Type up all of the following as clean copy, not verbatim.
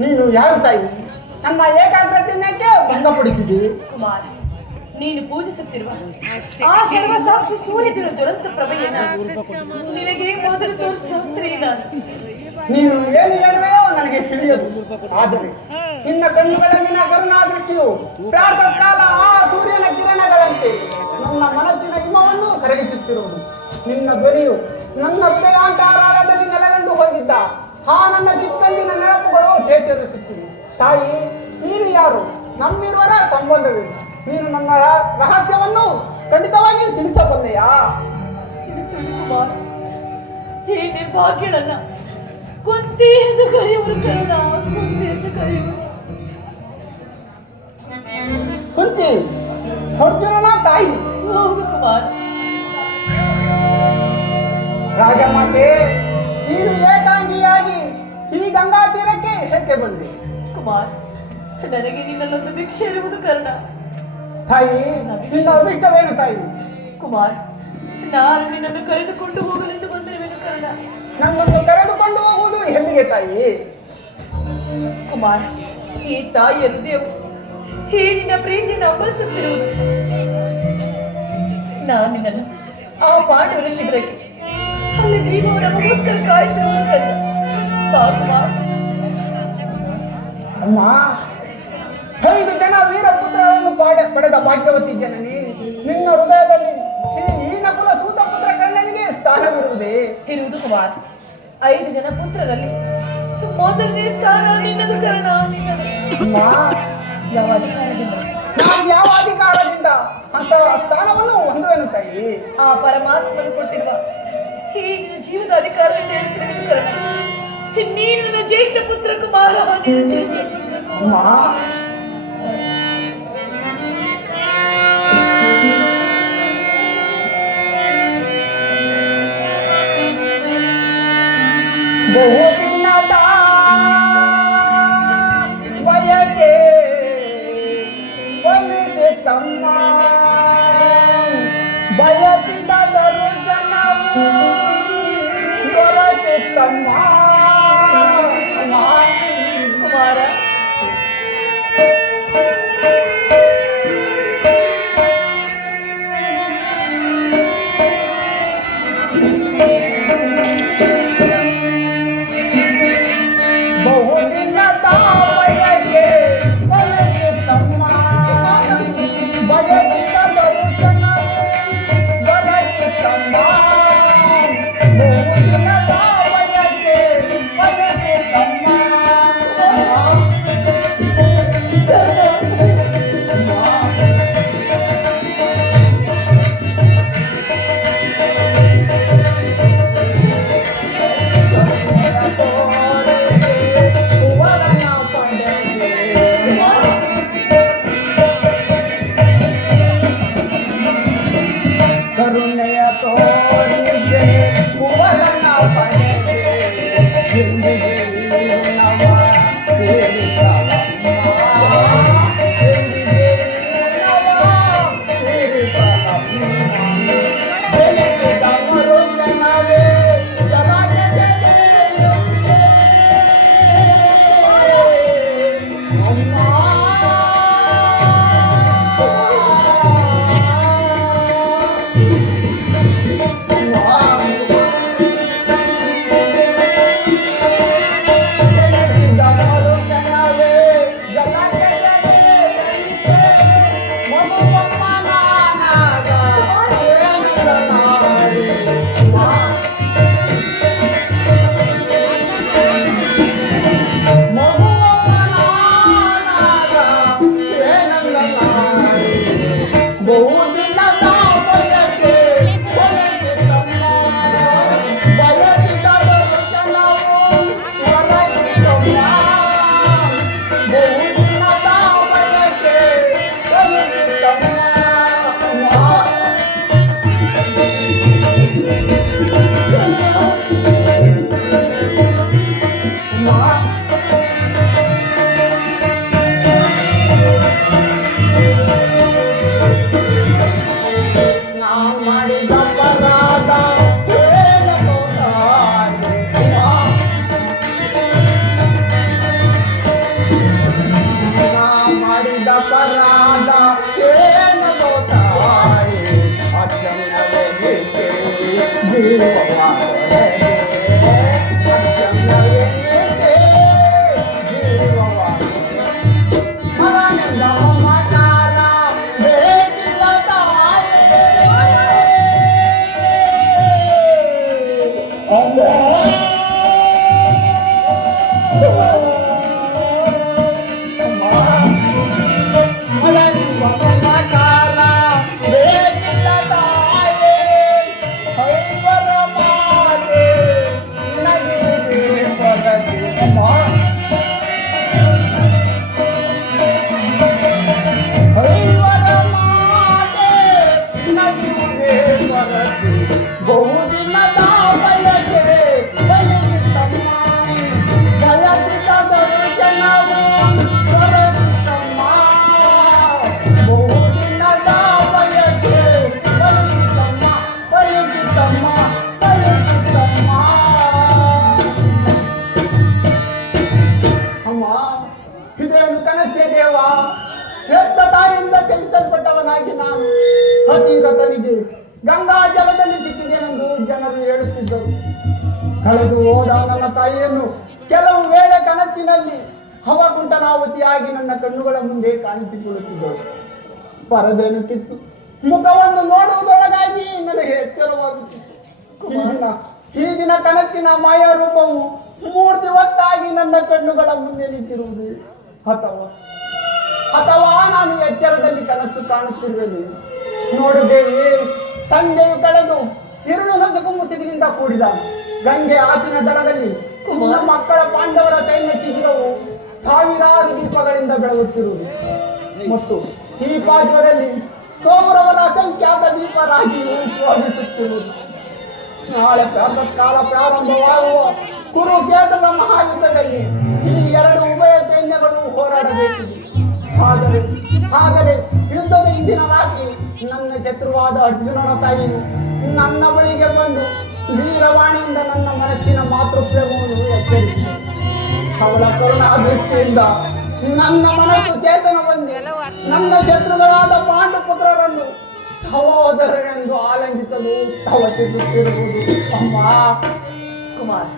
ನೀನು ಯಾರು ತಾಯಿ? ನಮ್ಮ ಏಕಾಗ್ರತೆಯನ್ನೇಕೆ ಭಂಗಪಡಿಸಿದಿ? ಕುಮಾರ್, ನೀನು ಪೂಜಿಸುತ್ತಿರುವ ಆ ಸರ್ವ ಸಾಕ್ಷಿ ಸೂರ್ಯದಿನ ದುರಂತ ಪ್ರಭೆಯನ್ನ ನಿನಗೆ ಮೊದಲು ತೋರಿಸಿದ ಸ್ತ್ರೀ ನಾನು. ನೀನು ಏನು ಹೇಳುವೆಯೋ ನನಗೆ ತಿಳಿಯದು. ಆದರೆ ನಿನ್ನ ಕಣ್ಣುಗಳಲ್ಲಿನ ಕರುಣಾದೃಷ್ಟಿಯು ಪ್ರಾತಃ ಕಾಲ ಆ ಸೂರ್ಯನ ಕಿರಣಗಳಂತೆ ನನ್ನ ಮನಸ್ಸಿನ ಹಿಮವನ್ನು ಕರಗಿಸುತ್ತಿರುವುದು. ನಿನ್ನ ಧ್ವನಿಯು ನನ್ನ ಹೃದಯಾಂತರಾಳದಲ್ಲಿ ನೆಲೆಗಂಡು ಹೋಗಿದ್ದ ಆ ನನ್ನ ಚಿಕ್ಕಂದಿನ ನೆನಪುಗಳು ಚೇತರಿಸುತ್ತಿವೆ. ತಾಯಿ, ನೀನು ಯಾರು? ನಮ್ಮಿರುವರ ಸಂಬಂಧವಿಲ್ಲ. ನೀನು ನನ್ನ ರಹಸ್ಯವನ್ನು ಖಂಡಿತವಾಗಿ ತಿಳಿಸಬಲ್ಲೆಯಾ? ತಿಳಿಸುವುದು ಕುಮಾರ್. ಈ ನಿರ್ಭಾಗ್ಯಳನ್ನ ಕುಂತಿ ಎಂದು ಕರೆಯುವುದು ಕರುಣ, ಕುಂತಿ ಎಂದು ಕರೆಯುವುದು. ಕುಂತಿ ಅರ್ಜುನನ ತಾಯಿ? ಹೌದು ಕುಮಾರ್. ರಾಜಮಾತೆ, ನೀನು ಏಕಾಂಗಿಯಾಗಿ ಈ ಗಂಗಾ ತೀರಕ್ಕೆ ಹೇಗೆ ಬಂದೆ? ಕುಮಾರ್, ನನಗೆ ನಿನ್ನಲ್ಲೊಂದು ಭಿಕ್ಷೆ ಇರುವುದು ಕರುಣ. ತಾಯಿ, ನಿನ್ನ ಅಭಿಷ್ಟವೇನು ತಾಯಿ? ಕುಮಾರ್, ನಾನು ನಿನ್ನನ್ನು ಕರೆದುಕೊಂಡು ಹೋಗಲೆಂದು ಬಂದಿರುವೆನು ಕರುಣ. ನನ್ನನ್ನು ಕರೆದುಕೊಂಡು ಹೋಗುವುದು ಎಲ್ಲಿಗೆ ತಾಯಿ? ಕುಮಾರ್, ಈ ತಾಯಿಯ ಹೃದಯವು ಈ ನಿನ್ನ ಪ್ರೀತಿಯನ್ನು ಅಂಬಲಿಸುತ್ತಿರುವುದು. ನಾನು ನಿನ್ನನ್ನು ಆ ಪಾಂಡವರ ಶಿಬಿರಕ್ಕೆ ಅಲ್ಲಿ ಭೀಮವರ ನಮಗೋಸ್ಕರ ಕಾಯುತ್ತಿರುವುದು ಕರುಣ. ಕುಮಾರ್, ಅಮ್ಮ, 5 ಜನ ವೀರಪುತ್ರರನ್ನು ಪಡೆದ ಭಾಗ್ಯವತಿ ಜನನಿ, ನಿನ್ನ ಹೃದಯದಲ್ಲಿ ಈ ನಕುಲ ಸೂತಪುತ್ರ ಕಣ್ಣನಿಗೆ ಸ್ಥಾನವಿರುವುದೇ? ಇರುವುದು ಕುಮಾರ್. 5 ಜನ ಪುತ್ರರಲ್ಲಿ ಮೊದಲನೇ ಸ್ಥಾನ ನಿನ್ನದು ಕರ್ಣ, ನಿನ್ನದು. ಅಮ್ಮ, ಯಾವ ಅಧಿಕಾರದಿಂದ? ನಾನು ಯಾವ ಅಧಿಕಾರದಿಂದ ಅಂತ ಸ್ಥಾನವನ್ನು ಹೊಂದುವೆನು ತಾಯಿ? ಆ ಪರಮಾತ್ಮನು ಕೊಟ್ಟಿರುವ ಈ ಜೀವದ ಅಧಿಕಾರದಿಂದ ಹೇಳ್ತಿರುವುದು ಕರ್ಣ. ನೀನು ನನ್ನ ಜ್ಯೇಷ್ಠ ಪುತ್ರ ಕುಮಾರ. ಅಮ್ಮ, ಬಹುದಿನದ ಬಯಕೆ ಬಂದಿದೆ ತಮ್ಮ, ಬಯಸಿದ ದರ್ಶನವು ದೊರಕಿತಮ್ಮ. ಕುಮಾರ, ಬಹುದಿನದ ಬಯಕೆ ಬಂದಿತಮ್ಮ, ಬಯಸಿದ ದರ್ಶನವು ದೊರಕಿತಮ್ಮ. ಬಹುದಿನದ ಬಯಕೆ ಬಂದಿತಮ್ಮ. ಕರುಣೆಯ ತೋರಿದೆ ಕುವರನ ಪಡೆದೆ, ಎಂದಿಗೆ ನವ ಸೇರಿಸಲಮ್ಮ, ಎಂದಿಗೆ ನವ ಸೇರಿಸಲಮ್ಮ. ಬೆಳೆಸಿದವರು ಜನವೇ ಜಗತ್ತಿಗೆ ಅಮ್ಮ. ನಾದ ಏನೋ ತಾಯಿ ಅಚ್ಚನ್ನವೇ ನಿಂತೆ ಜೀವವಾದರೆ ಅಚ್ಚನ್ನವೇ ನಿಂತೆ ಜೀವವಾದರೆ ಮಗನಿಂದ ಮಮಕಾರ ಬೇಕಿಲ್ಲ ತಾಯಿ ಬಹುದಿನದ ಬಯಕೆ ಬಯಕಿತ್ತಮ್ಮ ಬಯಸಿದರು ಜನವು ದೊರಕಿತಮ್ಮ ಬಹುದಿನದ ಬಯಕೆ ಬಯಕಿತ್ತಮ್ಮ ಬಯಕಿತ್ತಮ್ಮ ಬಯಕಿತ್ತಮ್ಮ ಅಮ್ಮ ಇದೇನು ಕನಸೆ ದೇವ ಹೆತ್ತ ತಾಯಿಯಿಂದ ಚಲಿಸಲ್ಪಟ್ಟವನಾಗಿ ನಾನು ಹತೀರತನಿಗೆ ಗಂಗಾ ಜಲದಲ್ಲಿ ಸಿಕ್ಕಿದೆನೆಂದು ಜನರು ಹೇಳುತ್ತಿದ್ದರು. ಕಳೆದು ಹೋದ ನನ್ನ ತಾಯಿಯನ್ನು ಕೆಲವು ವೇಳೆ ಕನಸಿನಲ್ಲಿ ಹವಕುಂಠನಾವತಿಯಾಗಿ ನನ್ನ ಕಣ್ಣುಗಳ ಮುಂದೆ ಕಾಣಿಸಿಕೊಳ್ಳುತ್ತಿದ್ದರು. ಪರದೆಯನ್ನು ಕಿತ್ತು ಮುಖವನ್ನು ನೋಡುವುದರೊಳಗಾಗಿ ನನಗೆ ಎಚ್ಚರವಾಗುತ್ತಿತ್ತು. ಈ ದಿನ ಕನಸಿನ ಮಾಯಾ ರೂಪವು ಮೂರ್ತಿ ಹೊತ್ತಾಗಿ ನನ್ನ ಕಣ್ಣುಗಳ ಮುಂದೆ ನಿಂತಿರುವುದು ಅಥವಾ ನಾನು ಎಚ್ಚರದಲ್ಲಿ ಕನಸು ಕಾಣುತ್ತಿರುವೆನು. ನೋಡುತ್ತೇವೆ, ಸಂಜೆಯು ಕಳೆದು ഇരുಳು ನಸುಕು ಮುಸುಕಿನಿಂದ ಕೂಡಿದ ಗಂಗೆ ಆಚಿನ ದಡದಲ್ಲಿ ನಮ್ಮ ಮಕ್ಕಳ ಪಾಂಡವರ ಸೈನ್ಯ ಶಿಬಿರವು ಸಾವಿರಾರು ದೀಪಗಳಿಂದ ಬೆಳಗುತ್ತಿರುವುದು ಮತ್ತು ಈ ಪಾರ್ಶ್ವದಲ್ಲಿ ಕೌರವರ ಅಸಂಖ್ಯಾತ ದೀಪರಾಶಿಯು ಶೋಭಿಸುತ್ತಿರುವುದು. ನಾಳೆ ಪ್ರಾತಃಕಾಲ ಪ್ರಾರಂಭವಾಗುವ ಕುರುಕ್ಷೇತ್ರದ ಮಹಾಯುದ್ಧದಲ್ಲಿ ಈ ಎರಡು ಉಭಯ ಸೈನ್ಯಗಳು ಹೋರಾಡಬೇಕಿದೆ. ಆದರೆ ಯುದ್ಧದ ಇಂದಿನ ರಾತ್ರಿ ನನ್ನ ಶತ್ರುವಾದ ಅರ್ಜುನನ ತಾಯಿಯು ನನ್ನ ಬಳಿಗೆ ಬಂದು ವೀರವಾಣಿಯಿಂದ ನನ್ನ ಮನಸ್ಸಿನ ಮಾತೃಪ್ರೇಮವನ್ನು ಎಚ್ಚರಿಸಿದೆ. ಅವಳ ಕರುಣಾ ದೃಷ್ಟಿಯಿಂದ ನನ್ನ ಮನಸ್ಸು ಚೇತನ ಹೊಂದಿ ನನ್ನ ಶತ್ರುಗಳಾದ ಪಾಂಡುಪುತ್ರರನ್ನು ಸಹೋದರರೆಂದು ಆಲಂಗಿಸಲು ತವಚಿಸುತ್ತಿರುವುದು. ಅಮ್ಮ ಕುಮಾರ್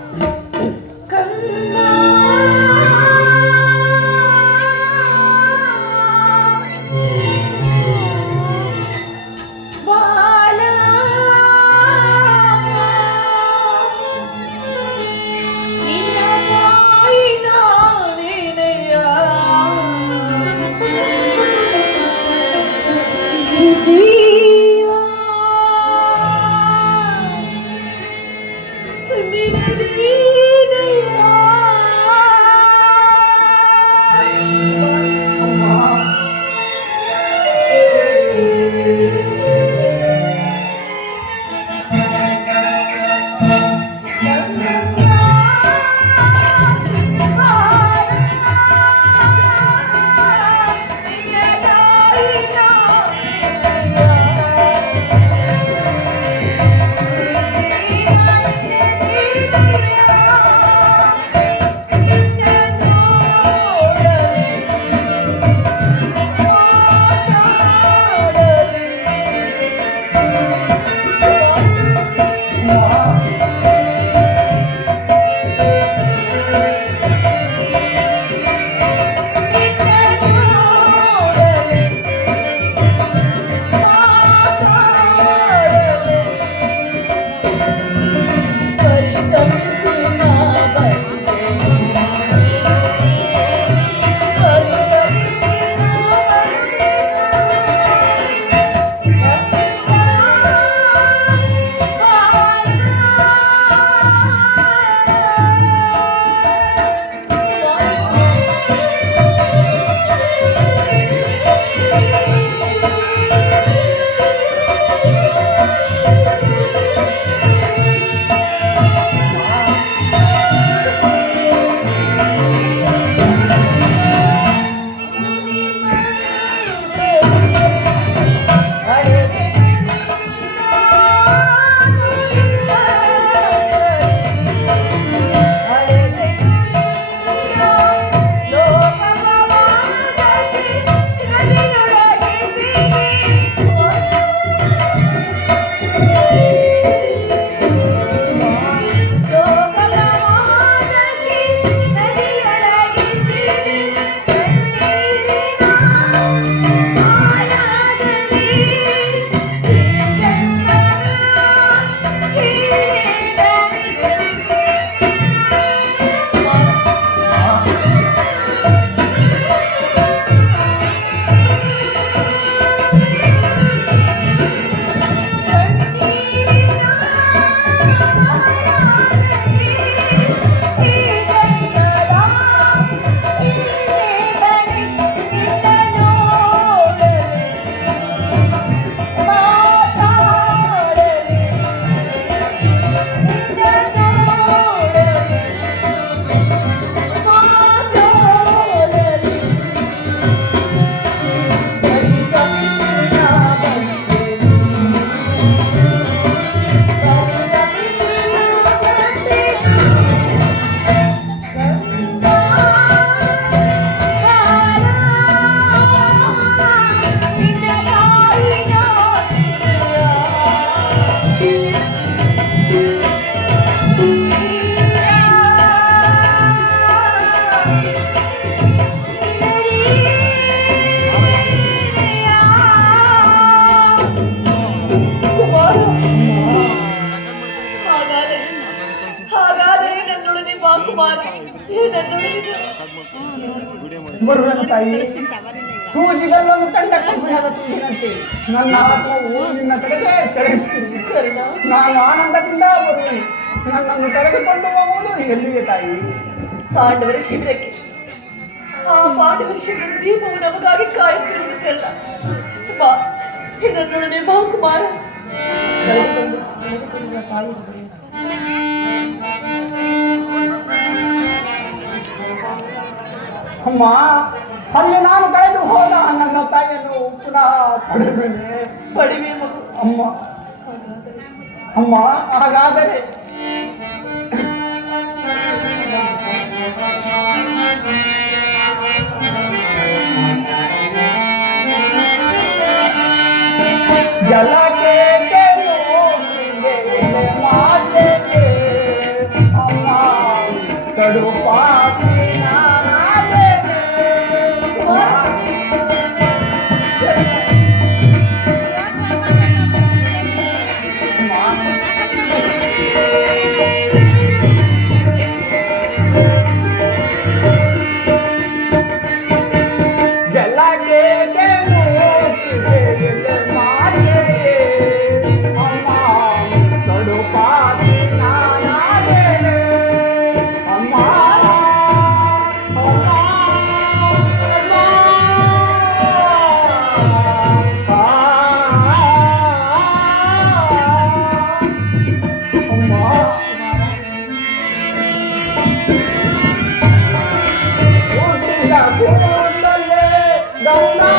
ಬರುವೆನು ತಾಯಿ. ಸೂಜಿಗಲ್ಲೊಂದು ಕಂಡ ಕಬ್ಬಿಣದ ತುಂಬಿನಂತೆ ನನ್ನ ಆತ್ಮವು ನಿನ್ನ ಕಡೆಗೆ ಸೆಳೆಯುತ್ತಿದೆ. ನಾನು ಆನಂದದಿಂದ ಬರುವೆನು. ನನ್ನನ್ನು ತೆಗೆದುಕೊಂಡು ಹೋಗುವುದು ಎಲ್ಲಿಗೆ ತಾಯಿ? ಪಾಂಡವರ ಶಿಬಿರಕ್ಕೆ. ಆ ಪಾಂಡವರ ಶಿಬಿರ ದೀಪವು ನಮಗಾಗಿ ಕಾಯುತ್ತಿರುವುದು ಕಲ್ಲ. ಬಾ, ನನ್ನೊಡನೆ ಬಾ ಕುಮಾರ. ಅಮ್ಮ, ಅಲ್ಲಿ ನಾನು ಕಳೆದು ಹೋದ ನನ್ನ ತಾಯಿಯನ್ನು ಪುನಃ ಪಡೆಯುತ್ತೇನೆ. ಪಡಿವೆ ಮಗು. ಅಮ್ಮ ಅಮ್ಮ, ಹಾಗಾದರೆ ಜಲಕ್ಕೆ ಮಾತೆಗೆ ಅಮ್ಮ ಕಡುಪಾಗಿ ಗಂಗಾ